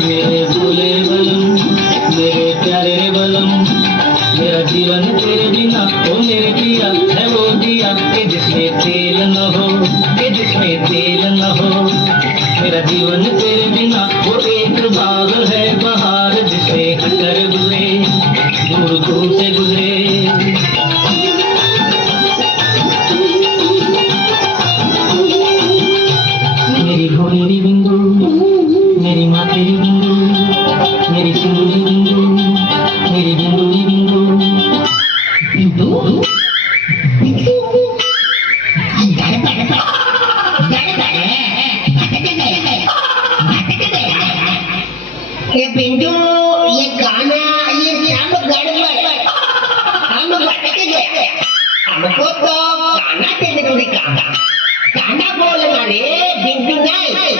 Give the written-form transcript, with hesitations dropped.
मेरे भोले बलम, मेरे प्यारे बलम, मेरा जीवन तेरे बिना ओ मेरे पिया है वो दिया कि जिसमें तेल न हो, कि जिसमें तेल न हो। मेरा जीवन तेरे बिना वो एक बाग है बहार जिसे हटर गुजरे, दूर दूर से गुजरे। मेरी भोली बिंदु, मेरी माँ तेरी बिंदु, मेरी सिंदूरी बिंदु, मेरी बिंदुरी बिंदु। बिंदु ये बिंदु, ये गाना, ये सब गड़बड़, हम भटक गए। हमको तो गाना से जरूरी काम, गाना बोलना रे, बिंदु नहीं।